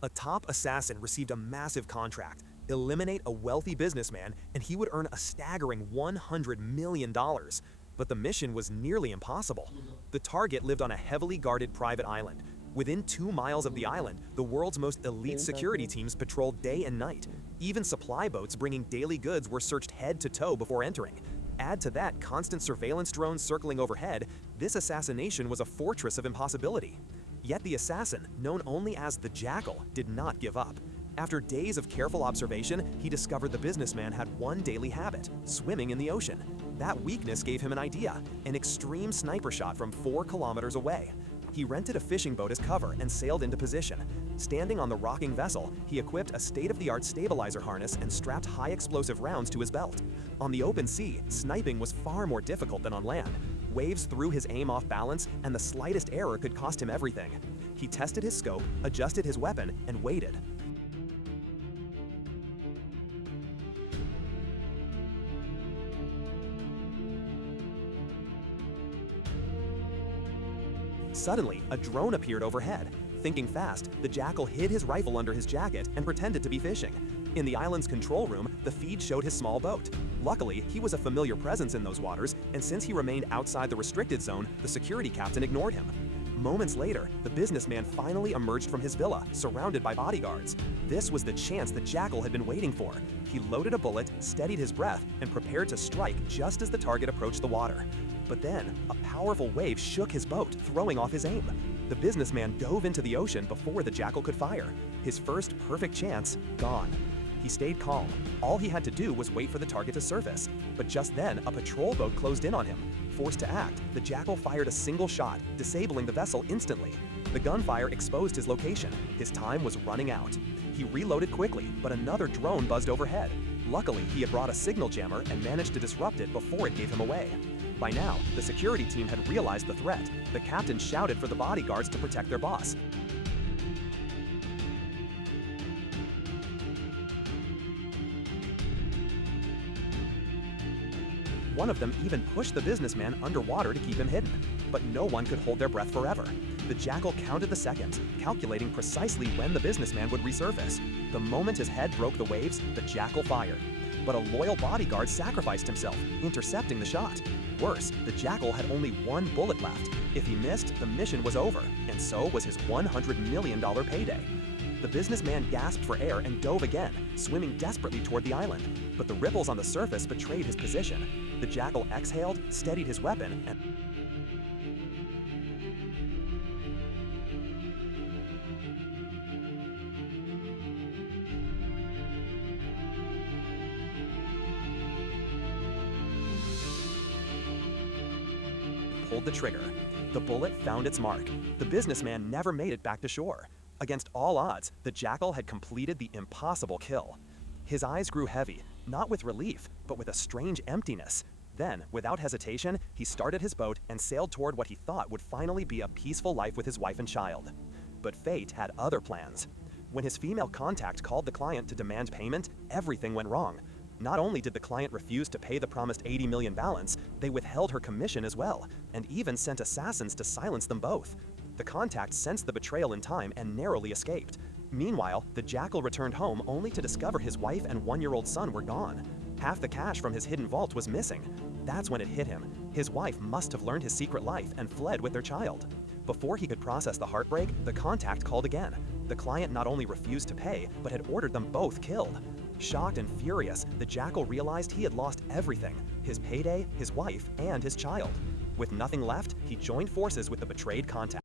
A top assassin received a massive contract, eliminate a wealthy businessman, and he would earn a staggering $100 million. But the mission was nearly impossible. The target lived on a heavily guarded private island. Within 2 miles of the island, the world's most elite security teams patrolled day and night. Even supply boats bringing daily goods were searched head to toe before entering. Add to that constant surveillance drones circling overhead, this assassination was a fortress of impossibility. Yet the assassin, known only as the Jackal, did not give up. After days of careful observation, he discovered the businessman had one daily habit: swimming in the ocean. That weakness gave him an idea: an extreme sniper shot from 4 kilometers away. He rented a fishing boat as cover and sailed into position. Standing on the rocking vessel, he equipped a state-of-the-art stabilizer harness and strapped high-explosive rounds to his belt. On the open sea, sniping was far more difficult than on land. Waves threw his aim off balance, and the slightest error could cost him everything. He tested his scope, adjusted his weapon, and waited. Suddenly, a drone appeared overhead. Thinking fast, the Jackal hid his rifle under his jacket and pretended to be fishing. In the island's control room, the feed showed his small boat. Luckily, he was a familiar presence in those waters, and since he remained outside the restricted zone, the security captain ignored him. Moments later, the businessman finally emerged from his villa, surrounded by bodyguards. This was the chance the Jackal had been waiting for. He loaded a bullet, steadied his breath, and prepared to strike just as the target approached the water. But then, a powerful wave shook his boat, throwing off his aim. The businessman dove into the ocean before the Jackal could fire. His first perfect chance, gone. He stayed calm. All he had to do was wait for the target to surface. But just then, a patrol boat closed in on him. Forced to act, the Jackal fired a single shot, disabling the vessel instantly. The gunfire exposed his location. His time was running out. He reloaded quickly, but another drone buzzed overhead. Luckily, he had brought a signal jammer and managed to disrupt it before it gave him away. By now, the security team had realized the threat. The captain shouted for the bodyguards to protect their boss. One of them even pushed the businessman underwater to keep him hidden. But no one could hold their breath forever. The Jackal counted the seconds, calculating precisely when the businessman would resurface. The moment his head broke the waves, the Jackal fired. But a loyal bodyguard sacrificed himself, intercepting the shot. Worse, the Jackal had only 1 bullet left. If he missed, the mission was over, and so was his $100 million payday. The businessman gasped for air and dove again, swimming desperately toward the island. But the ripples on the surface betrayed his position. The Jackal exhaled, steadied his weapon, and pulled the trigger. The bullet found its mark. The businessman never made it back to shore. Against all odds, the Jackal had completed the impossible kill. His eyes grew heavy, not with relief, but with a strange emptiness. Then, without hesitation, he started his boat and sailed toward what he thought would finally be a peaceful life with his wife and child. But fate had other plans. When his female contact called the client to demand payment, everything went wrong. Not only did the client refuse to pay the promised $80 million balance, they withheld her commission as well, and even sent assassins to silence them both. The contact sensed the betrayal in time and narrowly escaped. Meanwhile, the Jackal returned home only to discover his wife and 1-year-old son were gone. Half the cash from his hidden vault was missing. That's when it hit him. His wife must have learned his secret life and fled with their child. Before he could process the heartbreak, the contact called again. The client not only refused to pay, but had ordered them both killed. Shocked and furious, the Jackal realized he had lost everything: his payday, his wife, and his child. With nothing left, he joined forces with the betrayed contact.